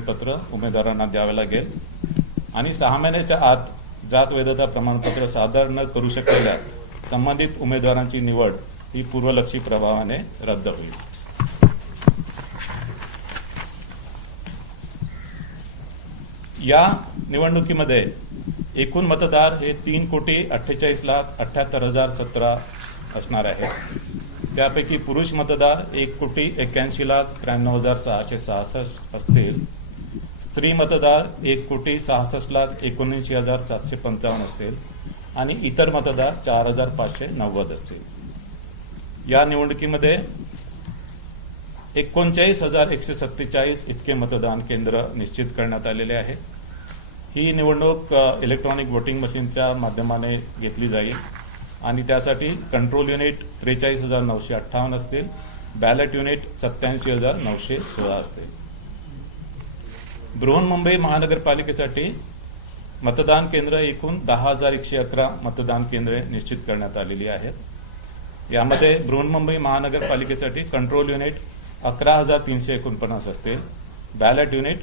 पत्र उमेदवारांना द्यावे लागेल आणि 6 महिन्याच्या आत जात वैधता प्रमाणपत्र सादर न करू शकलेल्या संबंधित उमेदवारांची निवड ही पूर्वलक्षी प्रभावाने रद्द होईल। या निवडणुकीमध्ये एकूण मतदार हे 3,48,78,017 असणार आहेत। त्यापैकी पुरुष मतदार 1,81,93,666 असतील। स्त्री मतदार 1,66,19,755 असतील आणि इतर मतदार 4,590 असतील। या निवडणुकीमध्ये 39,147 इतके मतदान केंद्र निश्चित करण्यात आलेले आहे। ही निवडणूक इलेक्ट्रॉनिक वोटिंग मशीनच्या माध्यमाने घेतली जाईल आणि त्यासाठी कंट्रोल युनिट 43,958 असतील, बॅलेट युनिट 87,916 असतील। बृहन्मुंबई महानगरपालिकेसाठी मतदान केंद्र एकूण 10,111 मतदान केंद्रे निश्चित करण्यात आलेली आहेत। यामध्ये बृहन्मुंबई महानगरपालिकेसाठी कंट्रोल युनिट 11,349 असतील, बॅलेट युनिट